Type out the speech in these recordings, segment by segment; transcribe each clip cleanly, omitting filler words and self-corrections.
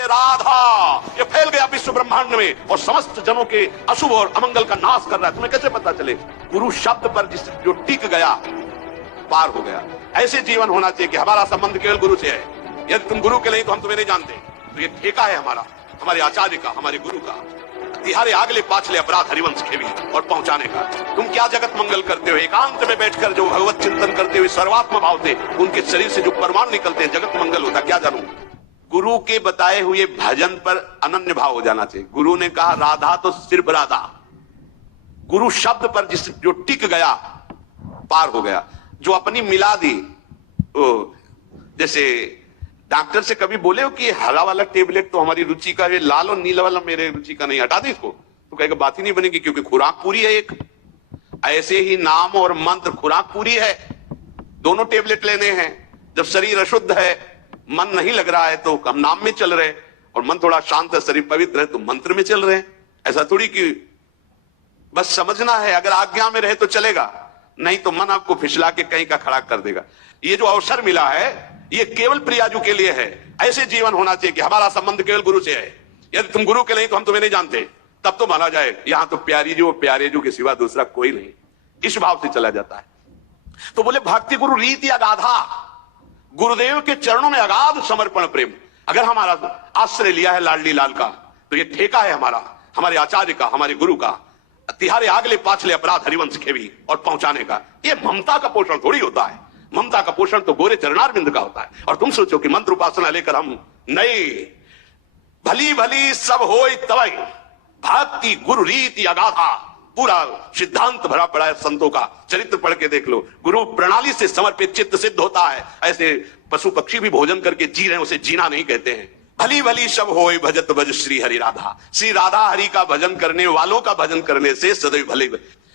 राधा ये फैल गया विश्व ब्रह्मांड में और समस्त जनों के अशुभ और अमंगल का नाश कर रहा है। तुम्हें कैसे पता चले? गुरु शब्द पर जो टिक गया पार हो गया। ऐसे जीवन होना चाहिए कि हमारा संबंध केवल गुरु से है। यदि तुम गुरु के नहीं तो हम तुम्हें नहीं जानते। तो ये ठेका है हमारा, हमारे आचार्य का, हमारे गुरु का। तिहारे आगले पाछले अपराध हरिवंश खेवी और पहुंचाने का। तुम क्या जगत मंगल करते हो? एकांत में बैठकर जो भगवत चिंतन करते हुए सर्वात्म भाव से उनके शरीर से जो परमाणु निकलते हैं, जगत मंगल होता। क्या जानूं? गुरु के बताए हुए भजन पर अनन्य भाव हो जाना चाहिए। गुरु ने कहा राधा तो सिर्फ राधा। गुरु शब्द पर जो टिक गया पार हो गया। जो अपनी मिला दी, जैसे डॉक्टर से कभी बोले हो कि हरा वाला टेबलेट तो हमारी रुचि का है, लाल और नीला वाला मेरे रुचि का नहीं, हटा दे इसको, तो कहेगा बात ही नहीं बनेगी क्योंकि खुराक पूरी है एक। ऐसे ही नाम और मंत्र खुराक पूरी है, दोनों टेबलेट लेने हैं। जब शरीर अशुद्ध है, मन नहीं लग रहा है तो हम नाम में चल रहे, और मन थोड़ा शांत है, शरीर पवित्र है तो मंत्र में चल रहे। ऐसा थोड़ी कि बस समझना है, अगर आज्ञा में रहे तो चलेगा, नहीं तो मन आपको फिसला के कहीं का खड़ा कर देगा। ये जो अवसर मिला है ये केवल प्रियाजू के लिए है। ऐसे जीवन होना चाहिए कि हमारा संबंध केवल गुरु से है। यदि तुम गुरु के नहीं तो हम तुम्हें नहीं जानते, तब तो माना जाए यहां तो प्यारी जो प्यारे जो के सिवा दूसरा कोई नहीं। इस भाव से चला जाता है। तो बोले भक्ति गुरु रीति अगाधा, गुरुदेव के चरणों में अगाध समर्पण प्रेम। अगर हमारा आश्रय लिया है लाडली लाल का तो ये ठेका है हमारा, हमारे आचार्य का, हमारे गुरु का। तिहारे आगले पाछले अपराध हरिवंश खेवी और पहुंचाने का। ये ममता का पोषण थोड़ी होता है। ममता का पोषण तो गोरे चरणारविंद का होता है। और तुम सोचो कि मंत्र उपासना लेकर हम नहीं, भली भली सब होय तवै भक्ति गुरु रीति अगाधा। पूरा सिद्धांत भरा पड़ा है संतों का। चरित्र पढ़ के देख लो। गुरु प्रणाली से समर्पित चित्त सिद्ध होता है। ऐसे पशु पक्षी भी भोजन करके जी रहे हैं, उसे जीना नहीं कहते हैं। भली भली सब होय भजत भज श्री हरि राधा। श्री राधा हरि का भजन करने वालों का भजन करने से सदैव भले।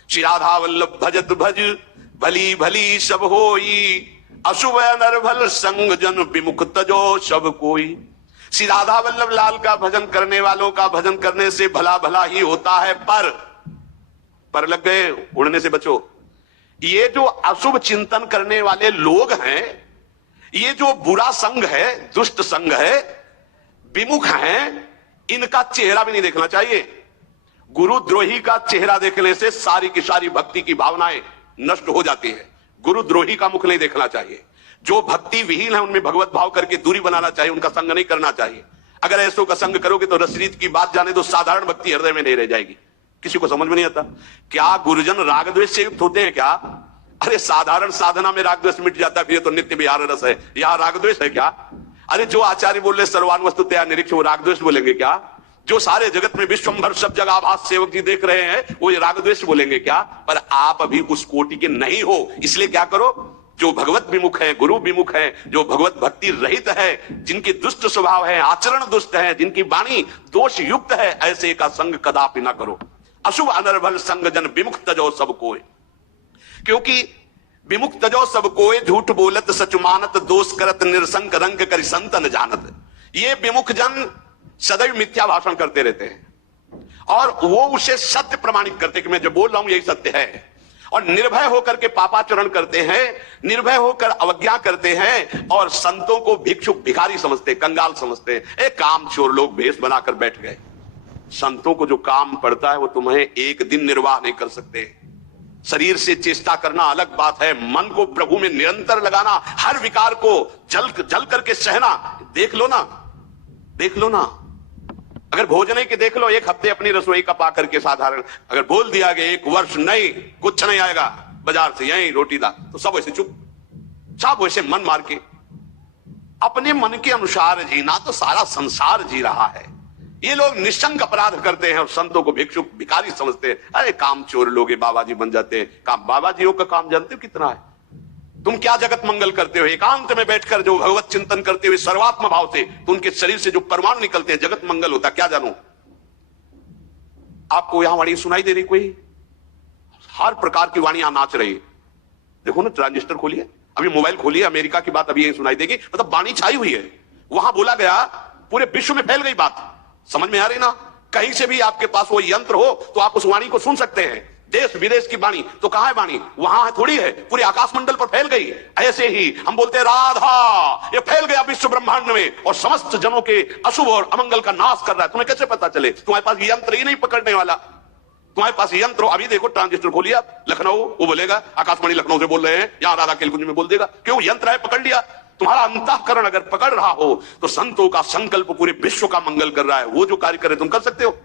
श्री राधा वल्लभ भजत भज भली भली सब होई अशुभ नरभल संग जन विमुख तजो सब कोई। श्री राधा वल्लभ लाल का भजन करने वालों का भजन करने से भला भला ही होता है, पर लग गए, उड़ने से बचो। ये जो अशुभ चिंतन करने वाले लोग हैं, ये जो बुरा संग है, दुष्ट संग है, विमुख हैं, इनका चेहरा भी नहीं देखना चाहिए। गुरुद्रोही का चेहरा देखने से सारी की सारी भक्ति की भावनाएं नष्ट हो जाती है। गुरुद्रोही का मुख नहीं देखना चाहिए। जो भक्ति विहीन है उनमें भगवत भाव करके दूरी बनाना चाहिए, उनका संग नहीं करना चाहिए। अगर ऐसों का संग करोगे तो रसरीत की बात जाने दो, साधारण भक्ति हृदय में नहीं रह जाएगी। किसी को समझ में नहीं आता क्या गुरुजन राग द्वेष से युक्त होते हैं क्या? अरे साधारण साधना में राग द्वेष मिट जाता है, फिर तो नित्य विहार रस है, यहां राग द्वेष है क्या? अरे जो आचार्य बोल रहे सर्वान वस्तु तया निरीक्ष, वो राग द्वेष बोलेंगे क्या? जो सारे जगत में विश्वंभर सब जगह आभास सेवक जी देख रहे हैं, वो ये राग द्वेष बोलेंगे क्या? पर आप अभी उस कोटि के नहीं हो। इसलिए क्या करो, जो भगवत विमुख है, गुरु विमुख है, जो भगवत भक्ति रहित है, जिनके दुष्ट स्वभाव है, आचरण दुष्ट है, जिनकी वाणी दोष युक्त है, ऐसे का संग कदापि ना करो। अशुभ अनर्भल संग जन विमुख तजो सब कोय। क्योंकि विमुख तजो सब कोय झूठ बोलत सच मानत दोष करत निरसंक रंग करि संत न जानत। ये विमुख जन सदैव मिथ्या भाषण करते रहते हैं और वो उसे सत्य प्रमाणित करते कि मैं जो बोल रहा हूं यही सत्य है, और निर्भय होकर के पापाचरण करते हैं, निर्भय होकर अवज्ञा करते हैं और संतों को भिक्षुक भिखारी समझते, कंगाल समझते। एक काम चोर लोग भेष बनाकर बैठ गए। संतों को जो काम पड़ता है वो तुम्हें एक दिन निर्वाह नहीं कर सकते। शरीर से चेष्टा करना अलग बात है, मन को प्रभु में निरंतर लगाना, हर विकार को जल करके सहना। देख लो ना, देख लो ना, अगर भोजन के देख लो, एक हफ्ते अपनी रसोई का पा करके साधारण अगर बोल दिया गया 1 वर्ष नहीं कुछ नहीं आएगा बाजार से, यही रोटी ला, तो सब वैसे चुप, सब वैसे मन मार के अपने मन के अनुसार जीना तो सारा संसार जी रहा है। ये लोग निशंक अपराध करते हैं और संतों को भिक्षुक भिखारी समझते हैं। अरे काम चोर लोग बाबा जी बन जाते हैं। काम बाबा जियों का काम जानते हो कितना है? तुम क्या जगत मंगल करते हो? एकांत में बैठकर जो भगवत चिंतन करते हुए सर्वात्म भाव से तो उनके शरीर से जो परमाणु निकलते हैं, जगत मंगल होता। क्या जानूं? आपको यहां वाणी सुनाई दे रही? कोई हर प्रकार की वाणी यहां नाच रही। देखो ना, ट्रांजिस्टर खोलिए, अभी मोबाइल खोलिए, अमेरिका की बात अभी यही सुनाई देगी। मतलब वाणी छाई हुई है, वहां बोला गया, पूरे विश्व में फैल गई बात। समझ में आ रही ना? कहीं से भी आपके पास वो यंत्र हो तो आप उस वाणी को सुन सकते हैं। देश विदेश की वाणी, तो कहां है वाणी? वहां है थोड़ी है, पूरे आकाशमंडल पर फैल गई। ऐसे ही हम बोलते हैं राधा, ये फैल गया विश्व ब्रह्मांड में और समस्त जनों के अशुभ और अमंगल का नाश कर रहा है। तुम्हें कैसे पता चले? तुम्हारे पास यंत्र ही नहीं पकड़ने वाला। तुम्हारे पास यंत्र, अभी देखो ट्रांजिस्टर खोलिए आप, लखनऊ वो बोलेगा, आकाशवाणी लखनऊ से बोल रहे हैं, यहां राधा केलकुंज में बोल देगा। क्यों? यंत्र है, पकड़ लिया। तुम्हारा अंतःकरण अगर पकड़ रहा हो तो संतों का संकल्प पूरे विश्व का मंगल कर रहा है। वो जो कार्य करे तुम कर सकते हो।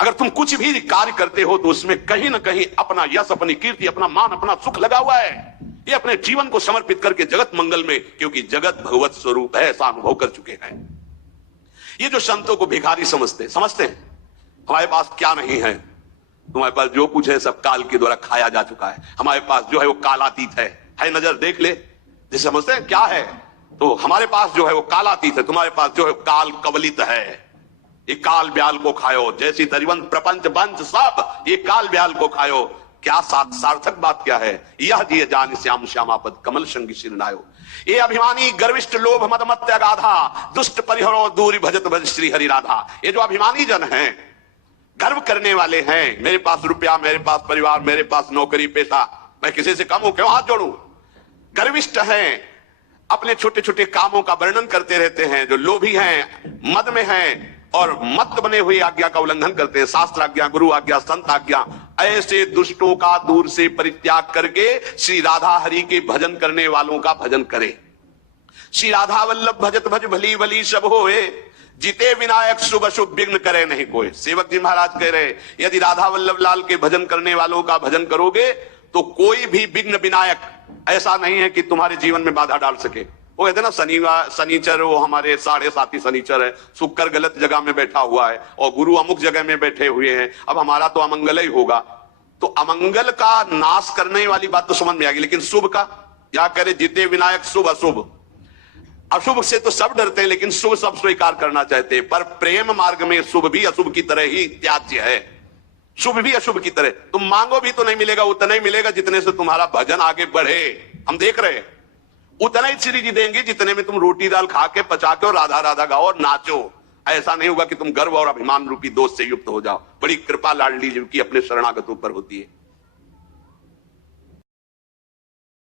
अगर तुम कुछ भी कार्य करते हो तो उसमें कहीं ना कहीं अपना यश, अपनी कीर्ति, अपना मान, अपना सुख लगा हुआ है। ये अपने जीवन को समर्पित करके जगत मंगल में, क्योंकि जगत भगवत स्वरूप है, ऐसा अनुभव कर चुके हैं। ये जो संतों को भिखारी समझते हैं हमारे पास क्या नहीं है, तुम्हारे पास जो कुछ है सब काल के द्वारा खाया जा चुका है। हमारे पास जो है वो कालातीत है। नजर देख ले, जिसे समझते हैं क्या है, तो हमारे पास जो है वो कालातीत है, तुम्हारे पास जो है काल कवलित है। ये काल ब्याल को खायो, जैसी तरिवंत प्रपंच बंच सब ये काल ब्याल को खायो। क्या सार्थक बात क्या है? यह जिय जान श्याम श्यामापद कमल संगी शिरनायो। ये अभिमानी गर्विष्ठ लोभ मद मत्य गाधा, दुष्ट परिहरो दूरी भजत भज श्री हरि राधा। ये जो अभिमानी जन हैं, गर्व करने वाले हैं, मेरे पास रुपया, मेरे पास परिवार, मेरे पास नौकरी पेशा, मैं किसी से कम हूं, क्यों हाथ जोड़ूं? गर्विष्ठ हैं, अपने छोटे छोटे कामों का वर्णन करते रहते हैं, जो लोभी हैं, मद में हैं और मत बने हुए आज्ञा का उल्लंघन करते हैं, शास्त्र आज्ञा, गुरु आज्ञा, संत आज्ञा। ऐसे दुष्टों का दूर से परित्याग करके श्री राधा हरि के भजन करने वालों का भजन करें। श्री राधा वल्लभ भजत भज भली भली सब होए, जीते विनायक शुभ अशुभ विघ्न करे नहीं कोई। सेवक जी महाराज कह रहे, यदि राधा वल्लभ लाल के भजन करने वालों का भजन करोगे तो कोई भी विघ्न विनायक ऐसा नहीं है कि तुम्हारे जीवन में बाधा डाल सके। वो कहते ना शनिचर वो हमारे 7.5 शनिचर है, शुक्र गलत जगह में बैठा हुआ है और गुरु अमुक जगह में बैठे हुए हैं, अब हमारा तो अमंगल ही होगा। तो अमंगल का नाश करने वाली बात तो समझ में आ गई, लेकिन शुभ का क्या करे? जीते विनायक शुभ अशुभ। अशुभ से तो सब डरते हैं, लेकिन शुभ सब स्वीकार करना चाहते हैं। पर प्रेम मार्ग में शुभ भी अशुभ की तरह ही त्याज्य है, शुभ भी अशुभ की तरह। तुम मांगो भी तो नहीं मिलेगा, उतना ही मिलेगा जितने से तुम्हारा भजन आगे बढ़े। हम देख रहे हैं उतना ही श्री जी देंगे जितने में तुम रोटी दाल खा के पचा के और राधा राधा गाओ और नाचो। ऐसा नहीं होगा कि तुम गर्व और अभिमान रूपी दोष से युक्त हो जाओ। बड़ी कृपा लाडली जी की अपने शरणागतों पर होती है।